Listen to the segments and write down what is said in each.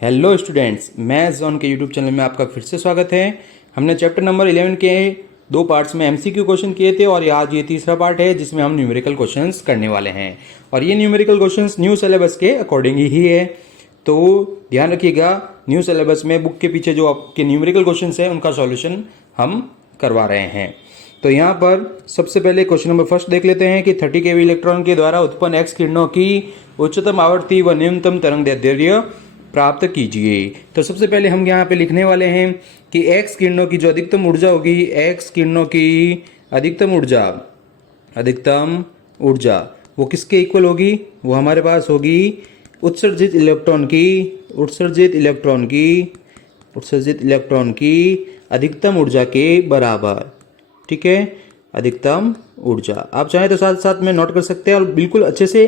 Hello students, मैं John के YouTube channel में आपका फिर से स्वागत है। हमने चैप्टर नंबर 11 के दो पार्ट्स में एमसीक्यू क्वेश्चन किए थे और आज ये तीसरा पार्ट है जिसमें हम न्यूमेरिकल क्वेश्चंस करने वाले हैं। और ये न्यूमेरिकल क्वेश्चंस न्यू सिलेबस के अकॉर्डिंग ही है, तो ध्यान रखिएगा। न्यू सिलेबस में बुक के पीछे जो आपके न्यूमेरिकल क्वेश्चंस है उनका सॉल्यूशन हम करवा रहे हैं। तो यहाँ पर सबसे पहले क्वेश्चन नंबर फर्स्ट देख लेते हैं कि 30 केवी इलेक्ट्रॉन के द्वारा उत्पन्न एक्स किरणों की उच्चतम आवर्ती व न्यूनतम तरंगदैर्ध्य प्राप्त कीजिए। तो सबसे पहले हम यहाँ पे लिखने वाले हैं कि एक्स किरणों की जो अधिकतम ऊर्जा होगी, एक्स किरणों की अधिकतम ऊर्जा वो किसके इक्वल होगी? वो हमारे पास होगी उत्सर्जित इलेक्ट्रॉन की अधिकतम ऊर्जा के बराबर। ठीक है, अधिकतम ऊर्जा। आप चाहें तो साथ साथ में नोट कर सकते हैं और बिल्कुल अच्छे से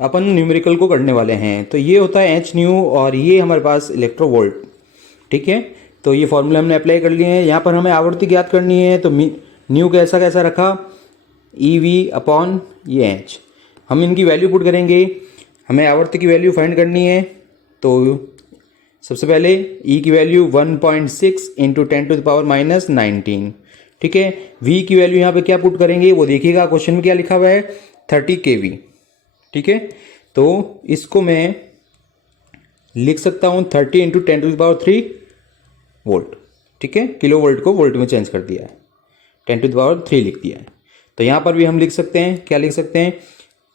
अपन न्यूमेरिकल को करने वाले हैं। तो ये होता है एच न्यू और ये हमारे पास इलेक्ट्रोवोल्ट। ठीक है, तो ये फॉर्मूला हमने अप्लाई कर लिए हैं। यहाँ पर हमें आवृत्ति ज्ञात करनी है, तो न्यू कैसा कैसा रखा, ई वी अपॉन ये एच। हम इनकी वैल्यू पुट करेंगे, हमें आवृत्ति की वैल्यू फाइंड करनी है। तो सबसे पहले ई की वैल्यू 1.6 इंटू 10⁻⁻19। ठीक है, वी की वैल्यू यहाँ पे क्या पुट करेंगे वो देखिएगा, क्वेश्चन में क्या लिखा हुआ है 30 केवी। ठीक है, तो इसको मैं लिख सकता हूं 30 इंटू 10⁻³ वोल्ट। ठीक है, किलो वोल्ट को वोल्ट में चेंज कर दिया है, 10⁻³ लिख दिया है। तो यहां पर भी हम लिख सकते हैं, क्या लिख सकते हैं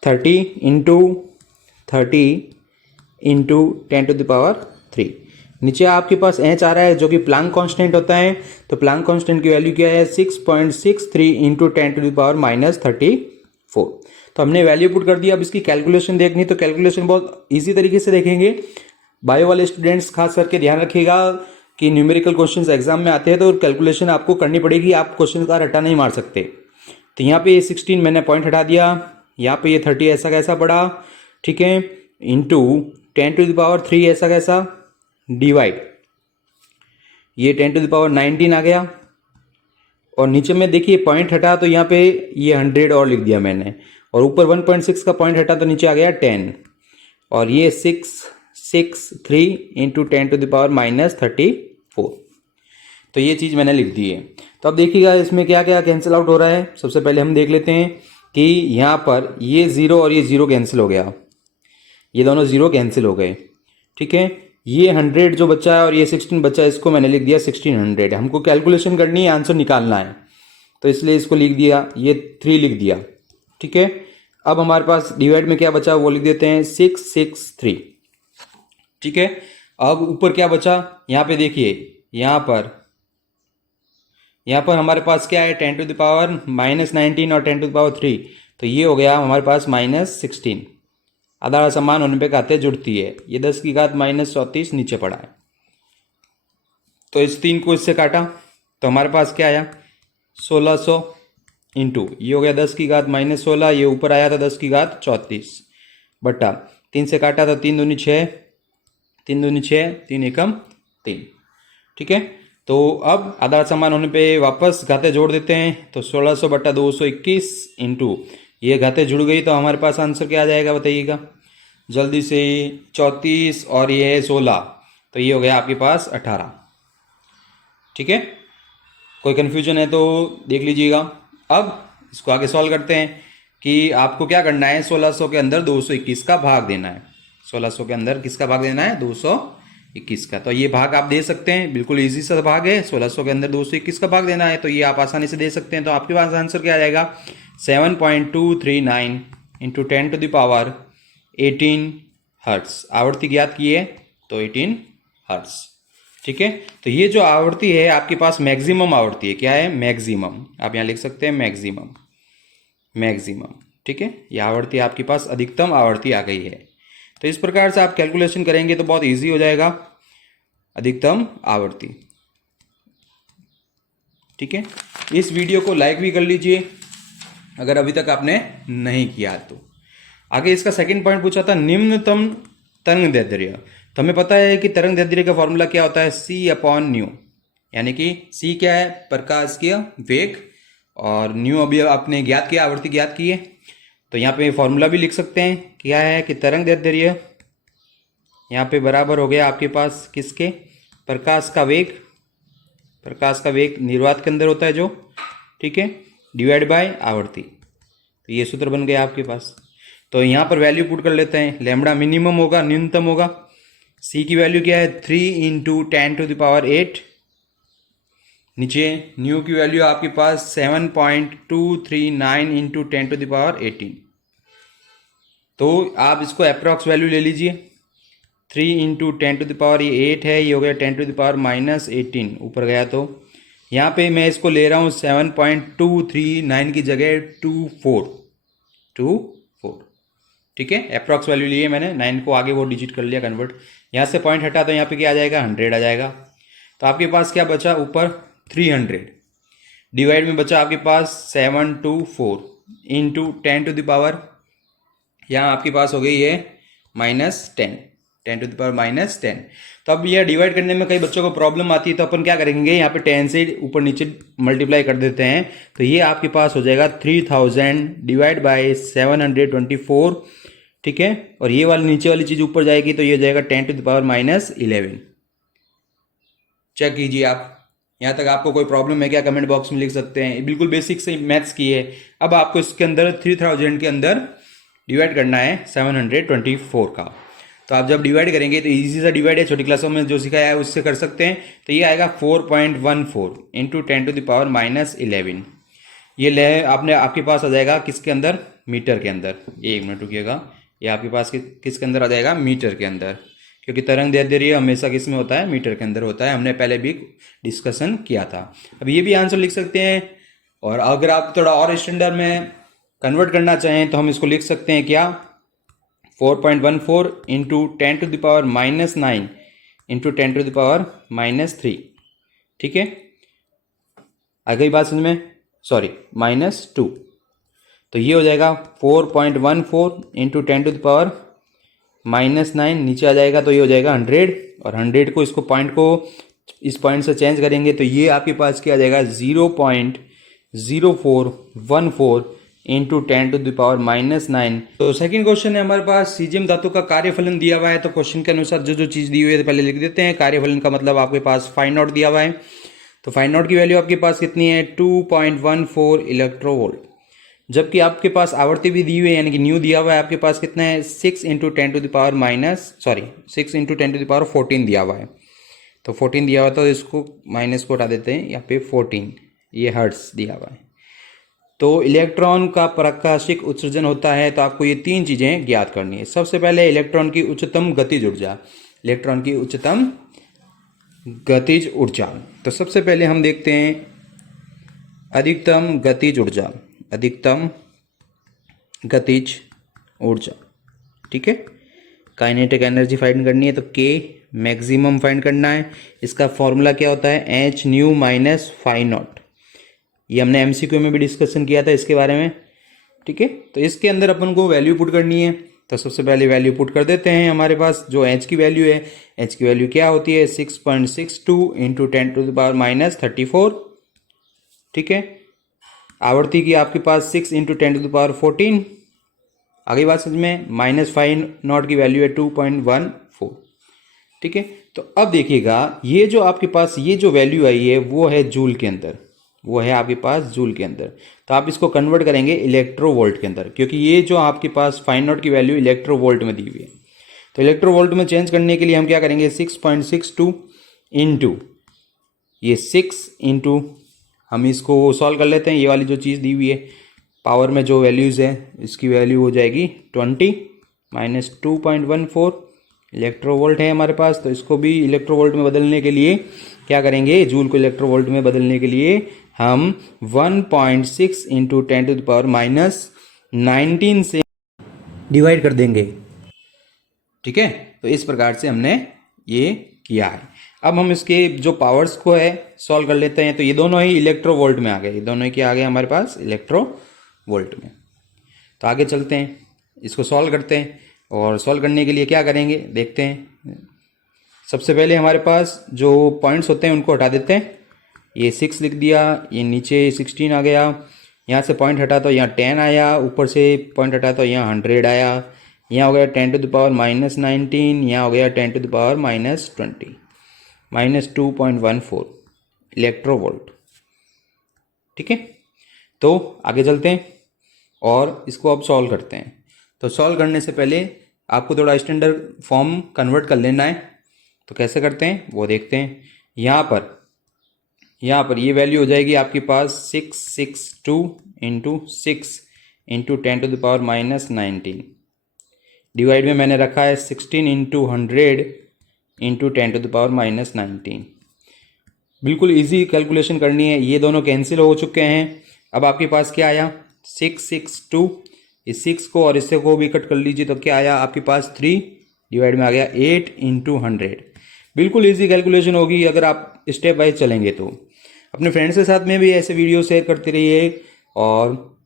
30 इंटू 10⁻³। नीचे आपके पास एच आ रहा है जो कि प्लांक कांस्टेंट होता है। तो प्लांक कांस्टेंट की वैल्यू क्या है 6.63 इंटू 10⁻34। तो हमने वैल्यू पुट कर दिया। अब इसकी कैलकुलेशन देखनी, तो कैलकुलेशन बहुत इजी तरीके से देखेंगे। बायो वाले स्टूडेंट्स खास करके ध्यान रखिएगा कि न्यूमेरिकल क्वेश्चंस एग्जाम में आते हैं तो कैलकुलेशन आपको करनी पड़ेगी, आप क्वेश्चन का रट्टा नहीं मार सकते। तो यहाँ पे ये 16 मैंने पॉइंट हटा दिया, यहाँ पे ये 30 ऐसा कैसा पड़ा। ठीक है, इंटू 10⁻³ ऐसा कैसा, डिवाइड ये 10⁻19 आ गया। और नीचे में देखिए पॉइंट हटा तो यहाँ पे ये 100 और लिख दिया मैंने, और ऊपर 1.6 का पॉइंट हटा तो नीचे आ गया 10, और ये 663 इंटू 10⁻34। तो ये चीज़ मैंने लिख दी है। तो अब देखिएगा इसमें क्या क्या कैंसिल आउट हो रहा है। सबसे पहले हम देख लेते हैं कि यहाँ पर ये 0 और ये 0 कैंसिल हो गया, ये दोनों 0 कैंसिल हो गए। ठीक है, ये 100 जो बचा है और ये 16 बचा है, इसको मैंने लिख दिया 1600। हमको कैलकुलेशन करनी है, आंसर निकालना है, तो इसलिए इसको लिख दिया, ये 3 लिख दिया। ठीक है, अब हमारे पास डिवाइड में क्या बचा वो लिख देते हैं 663। ठीक है, अब ऊपर क्या बचा, यहाँ पे देखिए, यहाँ पर हमारे पास क्या है 10⁻⁻19 और 10⁻3, तो ये हो गया हमारे पास -16। आधा समान होने पे घाते जुड़ती है, ये 10 की घात -34 नीचे पड़ा है। तो इस 3 को इससे काटा तो हमारे पास क्या आया 1600 इंटू ये हो गया 10 की घात -16, ये ऊपर आया था 10 की घात 34 बटा 3 से काटा तो 3 दूनी 6, 3 दूनी 6, 3 एकम 3। ठीक है, तो अब आधा समान होने पे वापस घाते जोड़ देते हैं। तो 1600 बटा 221 इंटू ये घाते जुड़ गई, तो हमारे पास आंसर क्या आ जाएगा बताइएगा जल्दी से, 34 और ये है 16, तो ये हो गया आपके पास 18। ठीक है, कोई कन्फ्यूजन है तो देख लीजिएगा। अब इसको आगे सॉल्व करते हैं कि आपको क्या करना है, 1600 के अंदर 221 का भाग देना है। 1600 के अंदर किसका भाग देना है 221 का। तो ये भाग आप दे सकते हैं, बिल्कुल इजी सा भाग है, 1600 के अंदर 221 का भाग देना है, तो ये आप आसानी से दे सकते हैं। तो आपके पास आंसर क्या आ जाएगा 7.239 इंटू 10⁻18 हर्ट्स। आवर्ती ज्ञात की है तो 18 हर्ट्स। ठीक है, तो ये जो आवर्ती है आपके पास मैक्सिमम आवर्ती है, क्या है मैक्सिमम, आप यहाँ लिख सकते हैं मैक्सिमम। ठीक है, ये आवर्ती आपके पास अधिकतम आवर्ती आ गई है। तो इस प्रकार से आप कैलकुलेशन करेंगे तो बहुत इजी हो जाएगा, अधिकतम आवर्ती। ठीक है, इस वीडियो को लाइक भी कर लीजिए अगर अभी तक आपने नहीं किया तो। आगे इसका सेकंड पॉइंट पूछा था निम्नतम तरंगदैर्ध्य। तो हमें पता है कि तरंगदैर्ध्य का फॉर्मूला क्या होता है c/ν, यानी कि c क्या है प्रकाश के वेग, और न्यू अभी आपने ज्ञात किया, आवृत्ति ज्ञात की है। तो यहाँ पे फॉर्मूला भी लिख सकते हैं, क्या है कि तरंगदैर्ध्य यहाँ पे बराबर हो गया आपके पास किसके, प्रकाश का वेग, प्रकाश का वेग निर्वात के अंदर होता है जो, ठीक है, डिवाइड बाय आवर्ती। तो ये सूत्र बन गया आपके पास। तो यहाँ पर वैल्यू पुट कर लेते हैं, लैम्बडा मिनिमम होगा, न्यूनतम होगा, सी की वैल्यू क्या है 3 इंटू 10⁸, नीचे न्यू की वैल्यू आपके पास 7.239 इंटू 10⁸। तो आप इसको अप्रॉक्स वैल्यू ले लीजिए, 3 इंटू 10⁸, ये 8 है, ये हो गया 10⁻18 ऊपर गया। तो यहाँ पे मैं इसको ले रहा हूँ 7.239 की जगह 24, ठीक है, अप्रॉक्स वैल्यू लिए मैंने, 9 को आगे वो डिजिट कर लिया कन्वर्ट, यहाँ से पॉइंट हटा तो यहाँ पे क्या आ जाएगा 100 आ जाएगा। तो आपके पास क्या बचा ऊपर 300, डिवाइड में बचा आपके पास 724 इंटू 10⁻, यहाँ आपके पास हो गई है -10, 10⁻−10। तो अब यह डिवाइड करने में कई बच्चों को प्रॉब्लम आती है, तो अपन क्या करेंगे, यहाँ पे 10 से ऊपर नीचे मल्टीप्लाई कर देते हैं। तो ये आपके पास हो जाएगा 3000 डिवाइड बाय 724, ठीक है, और ये वाली नीचे वाली चीज ऊपर जाएगी तो ये हो जाएगा 10⁻−11। चेक कीजिए आप, यहाँ तक आपको कोई प्रॉब्लम है क्या, कमेंट बॉक्स में लिख सकते हैं, बिल्कुल बेसिक से मैथ्स की है। अब आपको इसके अंदर 3000 के अंदर डिवाइड करना है 724 का। तो आप जब डिवाइड करेंगे तो इजी सा डिवाइड है, छोटी क्लासों में जो सिखाया है उससे कर सकते हैं। तो ये आएगा 4.14 इंटू 10⁻−11, ये ले आपने आपके पास आ जाएगा किसके अंदर, मीटर के अंदर। एक मिनट रुकिएगा, ये आपके पास किसके अंदर आ जाएगा, मीटर के अंदर, क्योंकि तरंग दैर्ध्य हमेशा किस में होता है, मीटर के अंदर होता है, हमने पहले भी डिस्कशन किया था। अब ये भी आंसर लिख सकते हैं, और अगर आप थोड़ा और स्टैंडर्ड में कन्वर्ट करना चाहें तो हम इसको लिख सकते हैं क्या, 4.14 इंटू 10⁻−9 इंटू 10⁻−3, ठीक है, आ गई बात समझ में, सॉरी -2। तो ये हो जाएगा 4.14 इंटू 10⁻−9, नीचे आ जाएगा तो ये हो जाएगा 100, और 100 को इसको पॉइंट को इस पॉइंट से चेंज करेंगे तो ये आपके पास क्या आ जाएगा 0.0414 इंटू 10⁻−9। तो सेकंड क्वेश्चन है हमारे पास, सीजियम धातु का कार्यफलन दिया हुआ है। तो क्वेश्चन के अनुसार जो जो चीज़ दी हुई है पहले लिख देते हैं। कार्यफलन का मतलब आपके पास फाइव नॉट दिया हुआ है, तो फाइव नॉट की वैल्यू आपके पास कितनी है 2.14 इलेक्ट्रोवोल्ट, जबकि आपके पास आवर्ती भी दी हुई है, यानी कि न्यू दिया हुआ है आपके पास कितना है 6 इंटू 10⁻14 दिया हुआ है। तो 14 दिया हुआ, तो इसको माइनस को हटा देते हैं, यहाँ पे 14 ये हर्ट्ज दिया हुआ है। तो इलेक्ट्रॉन का प्रकाशिक उत्सर्जन होता है, तो आपको ये तीन चीजें ज्ञात करनी है। सबसे पहले इलेक्ट्रॉन की उच्चतम गतिज ऊर्जा, इलेक्ट्रॉन की उच्चतम गतिज ऊर्जा। तो सबसे पहले हम देखते हैं अधिकतम गतिज ऊर्जा, अधिकतम गतिज ऊर्जा, ठीक है। काइनेटिक एनर्जी फाइंड करनी है तो के मैक्सिमम फाइंड करना है। इसका फॉर्मूला क्या होता है H new minus five not, ये हमने एमसीक्यू में भी डिस्कशन किया था इसके बारे में, ठीक है। तो इसके अंदर अपन को वैल्यू पुट करनी है, तो सबसे पहले वैल्यू पुट कर देते हैं। हमारे पास जो एच की वैल्यू है, एच की वैल्यू क्या होती है 6.62 इंटू 10⁻−34, ठीक है। आवर्ती की आपके पास 6 इंटू 10⁻14, आगे बात समझ में, -5 की वैल्यू है 2.14, ठीक है। तो अब देखिएगा ये जो आपके पास ये जो वैल्यू आई है वो है जूल के अंदर, वो है आपके पास जूल के अंदर। तो आप इसको कन्वर्ट करेंगे इलेक्ट्रोवोल्ट के अंदर, क्योंकि ये जो आपके पास फाइव नॉट की वैल्यू इलेक्ट्रोवोल्ट में दी हुई है। तो इलेक्ट्रोवोल्ट में चेंज करने के लिए हम क्या करेंगे 6.62 इंटू ये 6 इंटू, हम इसको सॉल्व कर लेते हैं। ये वाली जो चीज़ दी हुई है पावर में जो वैल्यूज़ है इसकी वैल्यू हो जाएगी 20 माइनस 2.14 इलेक्ट्रोवोल्ट है हमारे पास। तो इसको भी इलेक्ट्रोवोल्ट में बदलने के लिए क्या करेंगे, जूल को इलेक्ट्रोवोल्ट में बदलने के लिए हम 1.6 इंटू 10⁻−19 से डिवाइड कर देंगे, ठीक है। तो इस प्रकार से हमने ये किया है। अब हम इसके जो पावर्स को है सॉल्व कर लेते हैं। तो ये दोनों ही इलेक्ट्रोवोल्ट में आ गए, ये दोनों ही क्या आ गए हमारे पास इलेक्ट्रोवोल्ट में। तो आगे चलते हैं, इसको सॉल्व करते हैं, और सॉल्व करने के लिए क्या करेंगे देखते हैं। सबसे पहले हमारे पास जो पॉइंट्स होते हैं उनको हटा देते हैं। ये 6 लिख दिया, ये नीचे 16 आ गया, यहाँ से पॉइंट हटा तो यहाँ 10 आया, ऊपर से पॉइंट हटा तो यहाँ 100 आया, यहाँ हो गया 10⁻⁻19, यहाँ हो गया 10⁻⁻20, -2.14 इलेक्ट्रोवोल्ट। ठीक है, तो आगे चलते हैं और इसको अब सॉल्व करते हैं। तो सॉल्व करने से पहले आपको थोड़ा स्टैंडर्ड फॉर्म कन्वर्ट कर लेना है। तो कैसे करते हैं वो देखते हैं। यहाँ पर ये वैल्यू हो जाएगी आपके पास 662 इंटू 6 इंटू 10⁻⁻19। डिवाइड में मैंने रखा है 16 इंटू 100 इंटू 10⁻⁻19। बिल्कुल इजी कैलकुलेशन करनी है। ये दोनों कैंसिल हो चुके हैं। अब आपके पास क्या आया 662, इस 6 को और इससे को भी कट कर लीजिए तो क्या आया आपके पास 3 डिवाइड में आ गया 8 इंटू 100। बिल्कुल इजी कैलकुलेशन होगी अगर आप स्टेप वाइज चलेंगे तो। अपने फ्रेंड्स के साथ में भी ऐसे वीडियो शेयर करते रहिए और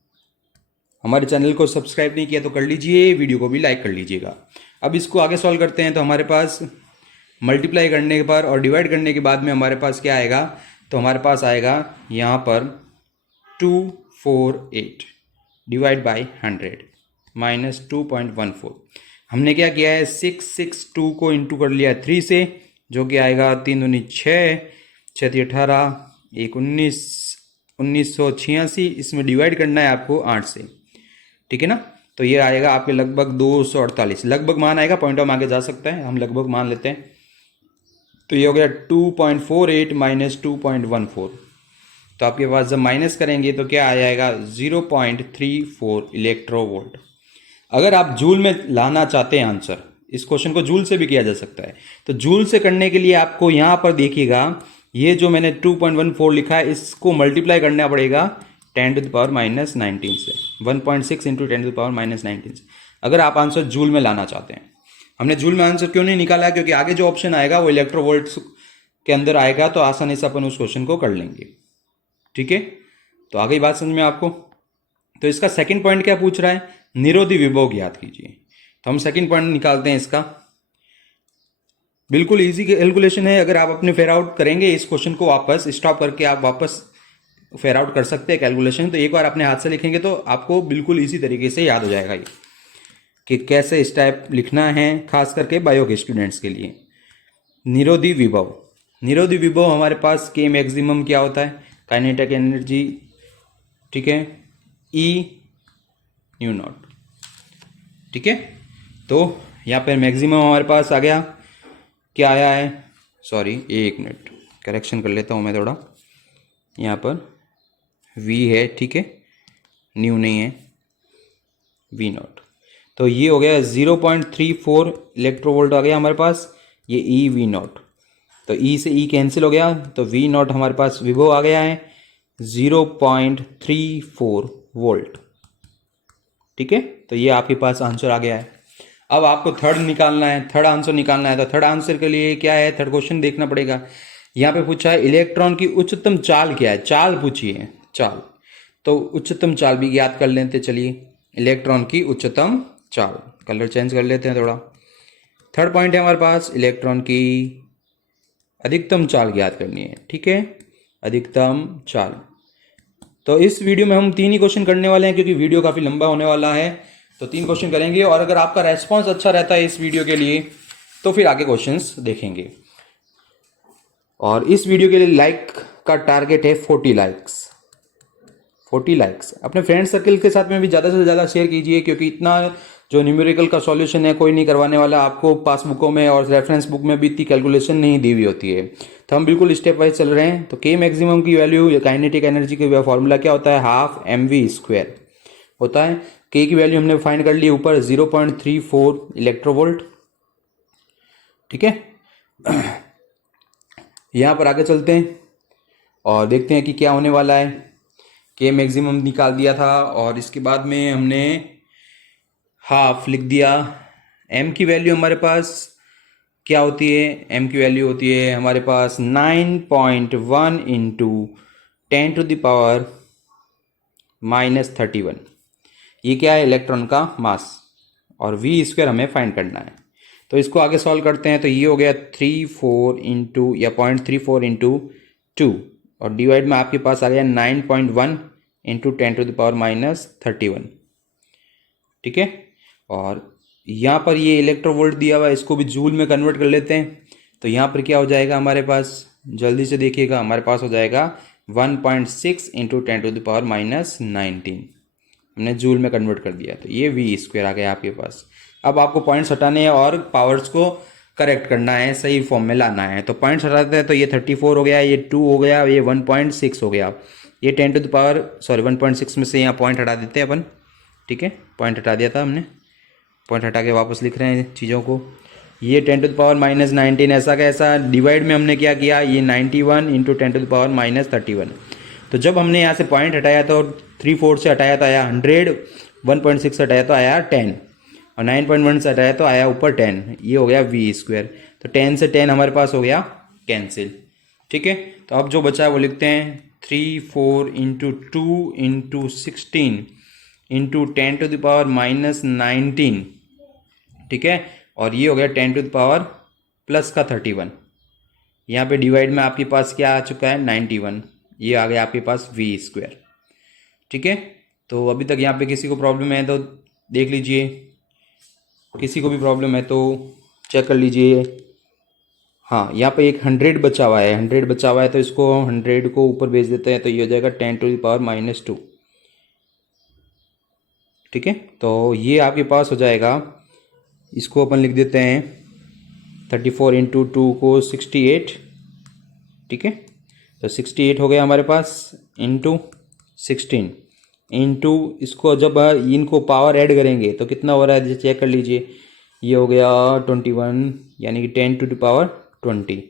हमारे चैनल को सब्सक्राइब नहीं किया तो कर लीजिए, वीडियो को भी लाइक कर लीजिएगा। अब इसको आगे सॉल्व करते हैं। तो हमारे पास मल्टीप्लाई करने पर और डिवाइड करने के बाद में हमारे पास क्या आएगा, तो हमारे पास आएगा यहाँ पर 248 डिवाइड बाई 100 -2.14। हमने क्या किया है 662 को इंटू कर लिया 3 से, जो कि आएगा 3 दूनी 6, 6 18, 1 19, 1986। इसमें डिवाइड करना है आपको 8 से। ठीक है ना, तो ये आएगा आपके लगभग 248। लगभग मान आएगा, पॉइंट ऑफ आगे जा सकता है, हम लगभग मान लेते हैं। तो ये हो गया 2.48 माइनस 2.14। तो आपके पास जब माइनस करेंगे तो क्या आ जाएगा 0.34 इलेक्ट्रोवोल्ट। अगर आप जूल में लाना चाहते हैं आंसर, इस क्वेश्चन को जूल से भी किया जा सकता है। तो जूल से करने के लिए आपको यहाँ पर देखिएगा, ये जो मैंने 2.14 लिखा है इसको मल्टीप्लाई करना पड़ेगा 10⁻⁻19 से, 1.6 इंटू 10⁻⁻19 से, अगर आप आंसर जूल में लाना चाहते हैं। हमने जूल में आंसर क्यों नहीं निकाला, क्योंकि आगे जो ऑप्शन आएगा वो इलेक्ट्रोवोल्ट के अंदर आएगा, तो आसानी से अपन उस क्वेश्चन को कर लेंगे। ठीक है, तो आगे बात समझ में आपको। तो इसका सेकंड पॉइंट क्या पूछ रहा है, निरोधी विभव याद कीजिए। तो हम सेकंड पॉइंट निकालते हैं इसका। बिल्कुल इजी कैलकुलेशन है। अगर आप अपने फेयर आउट करेंगे इस क्वेश्चन को, वापस स्टॉप करके आप वापस फेयर आउट कर सकते हैं कैलकुलेशन। तो एक बार अपने हाथ से लिखेंगे तो आपको बिल्कुल इसी तरीके से याद हो जाएगा ये कि कैसे इस टाइप लिखना है, खास करके बायो के स्टूडेंट्स के लिए। निरोधी विभव, निरोधी विभव हमारे पास के मैक्सिमम क्या होता है, काइनेटिक एनर्जी। ठीक है, ई न्यू नॉट। ठीक है, तो यहाँ पर मैक्सिमम हमारे पास आ गया, क्या आया है, सॉरी एक मिनट करेक्शन कर लेता हूँ मैं थोड़ा। यहाँ पर V है, ठीक है, न्यू नहीं है, V नॉट। तो ये हो गया 0.34 इलेक्ट्रोवोल्ट आ गया हमारे पास, ये ई वी नॉट। तो ई से ई कैंसिल हो गया, तो वी नॉट हमारे पास विभव आ गया है 0.34 वोल्ट। ठीक है, तो ये आपके पास आंसर आ गया है। अब आपको थर्ड निकालना है, थर्ड आंसर निकालना है। तो थर्ड आंसर के लिए क्या है, थर्ड क्वेश्चन देखना पड़ेगा। यहाँ पे पूछा है इलेक्ट्रॉन की उच्चतम चाल क्या है, चाल पूछी है, चाल। तो उच्चतम चाल भी याद कर लेते, चलिए इलेक्ट्रॉन की उच्चतम चाल, कलर चेंज कर लेते हैं थोड़ा। थर्ड पॉइंट है हमारे पास इलेक्ट्रॉन की अधिकतम चाल ज्ञात करनी है। ठीक है, अधिकतम चाल। तो इस वीडियो में हम 3 ही क्वेश्चन करने वाले हैं, क्योंकि वीडियो काफ़ी लंबा होने वाला है। तो 3 क्वेश्चन करेंगे, और अगर आपका रेस्पॉन्स अच्छा रहता है इस वीडियो के लिए तो फिर आगे क्वेश्चंस देखेंगे। और इस वीडियो के लिए लाइक का टारगेट है 40 लाइक्स, 40 लाइक्स। अपने फ्रेंड सर्कल के साथ में भी ज़्यादा से ज़्यादा शेयर कीजिए, क्योंकि इतना जो न्यूमेरिकल का सॉल्यूशन है कोई नहीं करवाने वाला आपको। पासबुकों में और रेफरेंस बुक में भी इतनी कैलकुलेशन नहीं दी हुई होती है। तो हम बिल्कुल स्टेप वाइज चल रहे हैं। तो के मैक्सिमम की वैल्यू या काइनेटिक एनर्जी का फॉर्मूला क्या होता है, हाफ mv² होता है। के की वैल्यू हमने फाइंड कर ली ऊपर 0.34 इलेक्ट्रोवोल्ट। ठीक है, यहाँ पर आगे चलते हैं और देखते हैं कि क्या होने वाला है। के मैक्सिमम निकाल दिया था और इसके बाद में हमने हाफ लिख दिया। एम की वैल्यू हमारे पास क्या होती है, एम की वैल्यू होती है हमारे पास 9.1 इंटू 10⁻⁻31। ये क्या है, इलेक्ट्रॉन का मास, और v² हमें फाइंड करना है। तो इसको आगे सॉल्व करते हैं। तो ये हो गया 34 इंटू या 0.34 इंटू 2, और डिवाइड में आपके पास आ गया 9.1 इंटू 10⁻⁻31। ठीक है, और यहाँ पर ये इलेक्ट्रोवोल्ट दिया हुआ है, इसको भी जूल में कन्वर्ट कर लेते हैं। तो यहाँ पर क्या हो जाएगा हमारे पास, जल्दी से देखिएगा, हमारे पास हो जाएगा 1.6 इंटू 10⁻19। हमने जूल में कन्वर्ट कर दिया, तो ये वी स्क्वायर आ गया आपके पास। अब आपको पॉइंट्स हटाने हैं और पावर्स को करेक्ट करना है, सही फॉर्म में लाना है। तो पॉइंट्स हटाते हैं, तो ये 34 हो गया, ये 2 हो गया, ये 1.6 हो गया। ये 106 में से यहाँ पॉइंट हटा देते हैं अपन, ठीक है। पॉइंट हटा दिया था हमने, पॉइंट हटा के वापस लिख रहे हैं चीज़ों को। ये 10⁻−19 ऐसा कैसा, डिवाइड में हमने क्या किया, ये 91 इंटू 10⁻−31। तो जब हमने यहाँ से पॉइंट हटाया तो 3/4 से हटाया तो आया 100, 1.6 से हटाया तो आया 10, और 9.1 से हटाया तो आया ऊपर 10। ये हो गया वी स्क्वायर। तो 10 से 10 हमारे पास हो गया कैंसिल, ठीक है। तो अब जो बचा है वो लिखते हैं 3/4 इंटू 2 इंटू 16 इंटू 10⁻−19, ठीक है। और ये हो गया 10 प्लस का 31। यहाँ पे डिवाइड में आपके पास क्या आ चुका है, 91। ये आ गया आपके पास वी स्क्वायर, ठीक है। तो अभी तक यहाँ पे किसी को प्रॉब्लम है तो देख लीजिए, किसी को भी प्रॉब्लम है तो चेक कर लीजिए। हाँ, यहाँ पे एक 100 बचा हुआ है, 100 बचा हुआ है, तो इसको 100 को ऊपर भेज देते हैं, तो ये हो जाएगा 10⁻−2, ठीक है। तो ये आपके पास हो जाएगा, इसको अपन लिख देते हैं 34 इंटू 2 को 68, ठीक है। तो 68 हो गया हमारे पास, इंटू 16 इंटू, इसको जब इनको पावर ऐड करेंगे तो कितना हो रहा है चेक कर लीजिए। ये हो गया 21, यानी कि 10⁻20।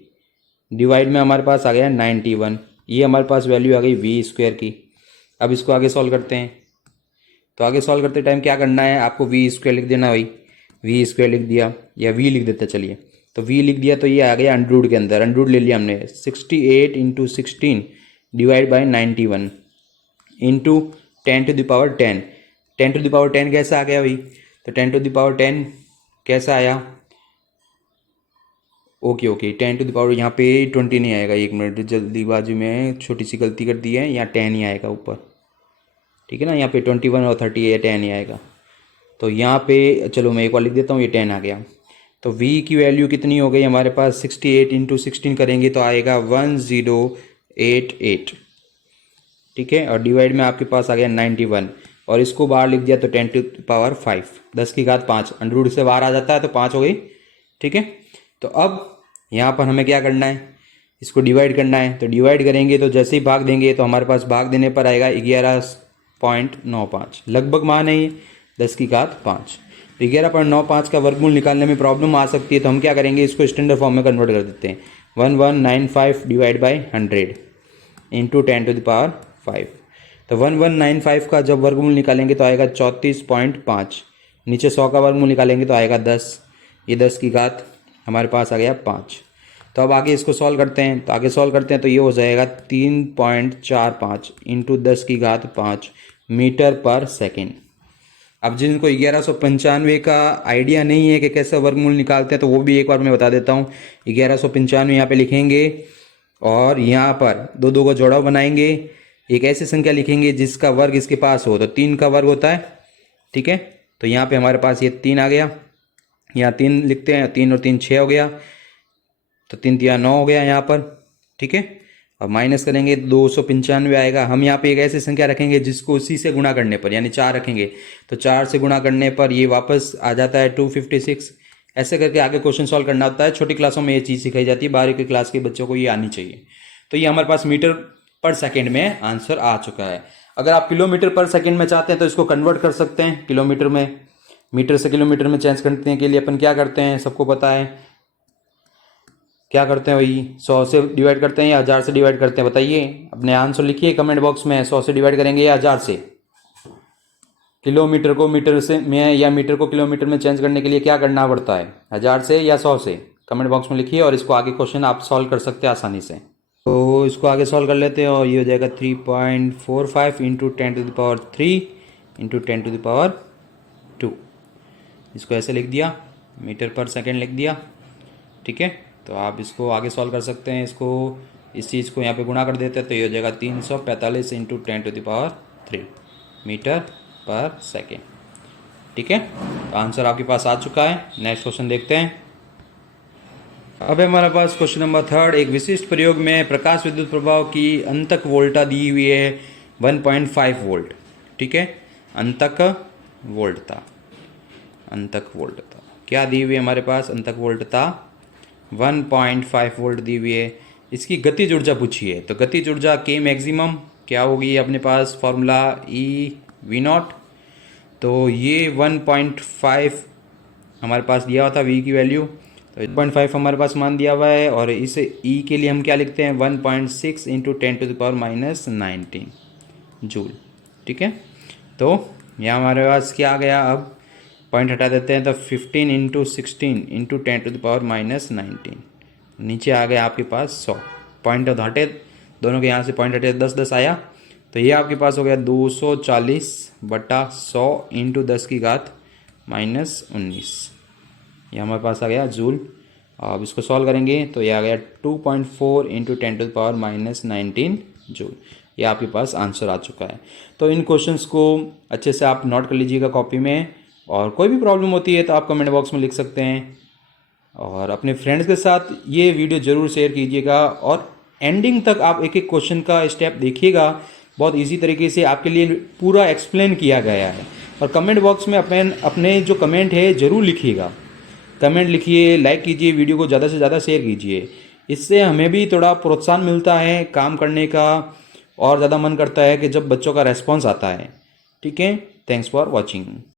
डिवाइड में हमारे पास आ गया 91। ये हमारे पास वैल्यू आ गई वी स्क्वायर की। अब इसको आगे सॉल्व करते हैं। तो आगे सॉल्व करते टाइम क्या करना है, आपको वी स्क्वायर लिख देना भाई। वी स्क्वायर लिख दिया, या वी लिख देते चलिए। तो वी लिख दिया तो ये आ गया अंडरूट के अंदर, अंडरूट ले लिया हमने। 68 इंटू 16 डिवाइड बाई 91 इंटू 10⁻10। 10⁻10 कैसा आ गया भाई, तो 10⁻10 कैसा आया, ओके ओके, 10 यहाँ पे 20 नहीं आएगा, 1 मिनट जल्दीबाजी में छोटी सी गलती कर दी है, यहाँ 10 ही आएगा ऊपर, ठीक है ना। यहाँ पे 21 और 30 है, 10 ही आएगा। तो यहाँ पे चलो मैं एक बार लिख देता हूँ, ये 10 आ गया। तो v की वैल्यू कितनी हो गई हमारे पास, 68 इंटू 16 करेंगे तो आएगा 1088, ठीक है। और डिवाइड में आपके पास आ गया 91, और इसको बाहर लिख दिया तो 10⁵, 10 की घात 5, अंडरूट से बाहर आ जाता है तो 5 हो गई, ठीक है। तो अब यहाँ पर हमें क्या करना है, इसको डिवाइड करना है। तो डिवाइड करेंगे तो जैसे ही भाग देंगे तो हमारे पास भाग देने पर आएगा 11.95, लगभग मान है ये 10 की घात 5। तो 11.95 का वर्गमूल निकालने में प्रॉब्लम आ सकती है, तो हम क्या करेंगे, इसको स्टैंडर्ड फॉर्म में कन्वर्ट कर देते हैं। 1195 डिवाइड बाई 100 इंटू 10⁵। तो 1195 का जब वर्गमूल निकालेंगे तो आएगा 34.5। नीचे 100 का वर्गमूल निकालेंगे तो आएगा 10। ये 10 की घात हमारे पास आ गया 5। तो अब आगे इसको सॉल्व करते हैं। तो आगे सॉल्व करते हैं तो ये हो जाएगा 3.45 इंटू 10 की घात 5 मीटर पर सेकेंड। अब जिनको 1195 का आइडिया नहीं है कि कैसे वर्गमूल निकालते हैं, तो वो भी एक बार मैं बता देता हूँ। 1195 यहाँ पे लिखेंगे, और यहाँ पर दो दो का जोड़ा बनाएंगे, एक ऐसी संख्या लिखेंगे जिसका वर्ग इसके पास हो। तो 3 का वर्ग होता है, ठीक है। तो यहाँ पे हमारे पास ये 3 आ गया, यहाँ 3 लिखते हैं, 3 और 3 6 हो गया, तो 3 3 9 हो गया यहाँ पर, ठीक है। अब माइनस करेंगे 295 आएगा। हम यहाँ पे एक ऐसी संख्या रखेंगे जिसको उसी से गुणा करने पर, यानी 4 रखेंगे, तो 4 से गुणा करने पर ये वापस आ जाता है 256। ऐसे करके आगे क्वेश्चन सॉल्व करना होता है। छोटी क्लासों में ये चीज़ सिखाई जाती है, 12वीं की क्लास के बच्चों को ये आनी चाहिए। तो ये हमारे पास मीटर पर सेकेंड में आंसर आ चुका है। अगर आप किलोमीटर पर सेकेंड में चाहते हैं तो इसको कन्वर्ट कर सकते हैं किलोमीटर में। मीटर से किलोमीटर में चेंज करने के लिए अपन क्या करते हैं, सबको पता है क्या करते हैं भाई, 100 से डिवाइड करते हैं या 1000 से डिवाइड करते हैं, बताइए। अपने आंसर लिखिए कमेंट बॉक्स में, 100 से डिवाइड करेंगे या 1000 से। किलोमीटर को मीटर से में या मीटर को किलोमीटर में चेंज करने के लिए क्या करना पड़ता है, 1000 से या 100 से, कमेंट बॉक्स में लिखिए। और इसको आगे क्वेश्चन आप सॉल्व कर सकते हैं आसानी से। तो इसको आगे सॉल्व कर लेते हैं, और ये हो जाएगा 3.45 इंटू 10⁻³ इंटू 10⁻²। इसको ऐसे लिख दिया, मीटर पर सेकेंड लिख दिया, ठीक है। तो आप इसको आगे सॉल्व कर सकते हैं। इसको इस चीज़ को यहाँ पे गुणा कर देते हैं तो ये हो जाएगा 345 इंटू 10⁻³ मीटर पर सेकेंड। ठीक है, तो आंसर आपके पास आ चुका है। नेक्स्ट क्वेश्चन देखते हैं। अब है हमारे पास क्वेश्चन नंबर 3। एक विशिष्ट प्रयोग में प्रकाश विद्युत प्रभाव की अंतक वोल्टता दी हुई है 1.5 वोल्ट। ठीक है, अंतक वोल्टता, अंतक वोल्टता क्या दी हुई है हमारे पास? अंतक वोल्टता 1.5 वोल्ट दी हुई है। इसकी गतिज ऊर्जा पूछी है, तो गतिज ऊर्जा के मैक्सिमम क्या होगी अपने पास? Formula E V0। तो ये 1.5 हमारे पास दिया हुआ था V की वैल्यू, तो 1.5 हमारे पास मान दिया हुआ है। और इस E के लिए हम क्या लिखते हैं? 1.6 इंटू 10⁻⁻19 जूल। ठीक है, तो यहाँ हमारे पास क्या आ गया? अब पॉइंट हटा देते हैं, तो 15 इंटू 16 इंटू 10⁻⁻19 नीचे आ गया आपके पास 100। पॉइंट हटे, दोनों के यहाँ से पॉइंट हटे, 10 आया, तो ये आपके पास हो गया 240/100 इंटू 10⁻⁻19। ये हमारे पास आ गया जूल। अब इसको सॉल्व करेंगे तो ये आ गया 2.4 इंटू 10⁻⁻19 जूल। ये आपके पास आंसर आ चुका है। तो इन क्वेश्चंस को अच्छे से आप नोट कर लीजिएगा कॉपी में, और कोई भी प्रॉब्लम होती है तो आप कमेंट बॉक्स में लिख सकते हैं। और अपने फ्रेंड्स के साथ ये वीडियो ज़रूर शेयर कीजिएगा, और एंडिंग तक आप एक एक क्वेश्चन का स्टेप देखिएगा। बहुत इजी तरीके से आपके लिए पूरा एक्सप्लेन किया गया है। और कमेंट बॉक्स में अपने जो कमेंट है ज़रूर लिखिएगा। कमेंट लिखिए, लाइक कीजिए, वीडियो को ज़्यादा से ज़्यादा शेयर कीजिए। इससे हमें भी थोड़ा प्रोत्साहन मिलता है काम करने का, और ज़्यादा मन करता है कि जब बच्चों का रेस्पॉन्स आता है। ठीक है, थैंक्स फॉर वॉचिंग।